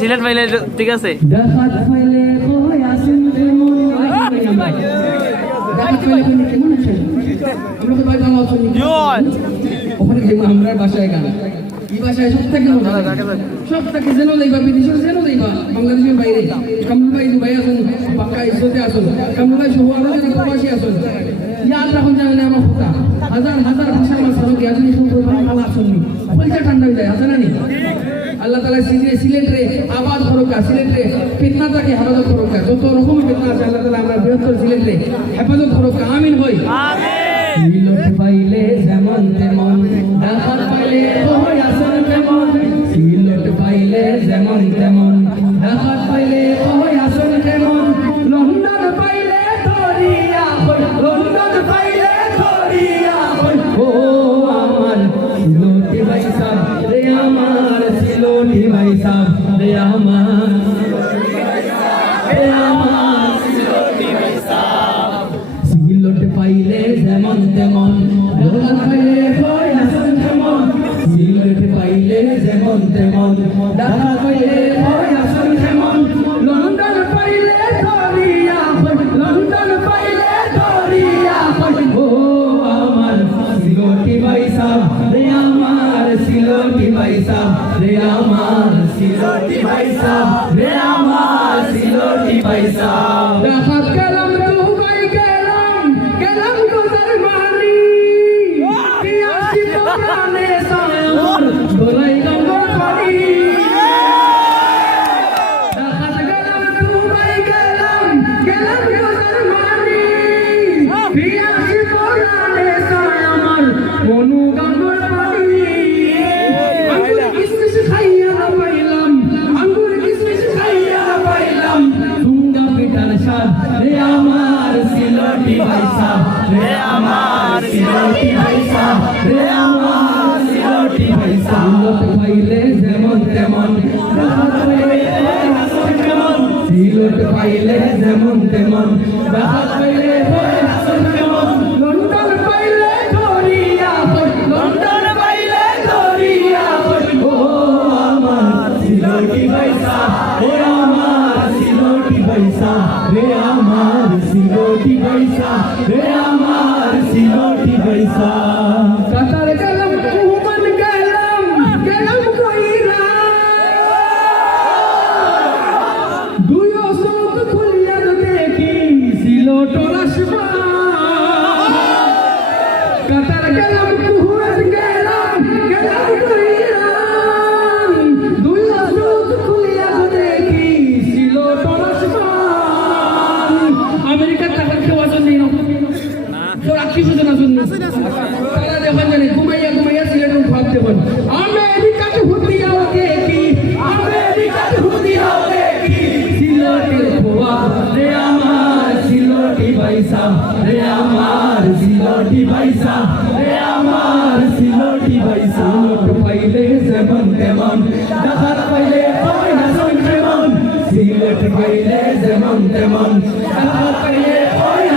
সিলেট পাইলে ঠিক আছে আমরা বাসায় গান এই বাসায় সব থেকে সব থেকে যেন লইবা বিদেশের যেন লইবা বাংলাদেশের বাইরে। কামরুল ভাই দুবাই আছেন পাক্কা ইসরতে আছেন কামরুল সহ আরও যদি প্রবাসী আছেন ইয়াদ রাখুন জানেন আমার কথা হাজার হাজার ভাষার মানুষ হলো কি আপনি শুনতে ভালো আছেন পয়সা ঠান্ডা হয়ে যায় আছে না নি? আল্লাহ তালা সিলে সিলেটে আবাদ করোকা সিলেটে ফিতনা হেফাজত করোকা যত রকম ফিতনা আছে আল্লাহ তালা আমরা বৃহত্তর সিলেটে হেফাজত করোকা আমিন হই পাইলে যেমন তেমন দেখাত যেমন তেমন। পাইলে আসন তেমন লন্ডন পাইলে লন্ডন পাইলে। ও আমার সিলটি ভাই সাহ, রে আমার সিলটি ভাই রে আমার পাইলে যেমন তেমন পাইলে যেমন তেমন ঢাকা পাইলে হয় আসন তেমন লন্ডন পাইলে ধরিয়া লন্ডন পাইলে ধরিয়া। ও আমার সিলটি পয়সা রে আমার সিলটি পয়সা রে আমার সিলটি পয়সা রে আমার সিলটি পয়সা রে আমার সিলটি ভাইসা, রে আমার সিলটি ভাইসা, রে আমার সিলটি ভাইসা। সিলট পাইলে যেমন তেমন সিলট পাইলে যেমন তেমন দেখাত পাইলে হাসন রে আমার সিলটি ভাইসা রে আমার সিলটি ভাইসা কাতার গেলাম কুমান কুহুয়ার যখন জানে ঘুমাইয়া ঘুমাইয়া সিলেটের ভাব দেবেন আমেরিকাতে হুতিয়াও দেখি আমেরিকাতে হুতিয়াও দেখি সিলেটের খোয়া আমার সিলটি পয়সা রে আমার সিলটি পয়সা রে আমার সিলটি পয়সা লোট পাইলে যেমন তেমন পাইলে দেখার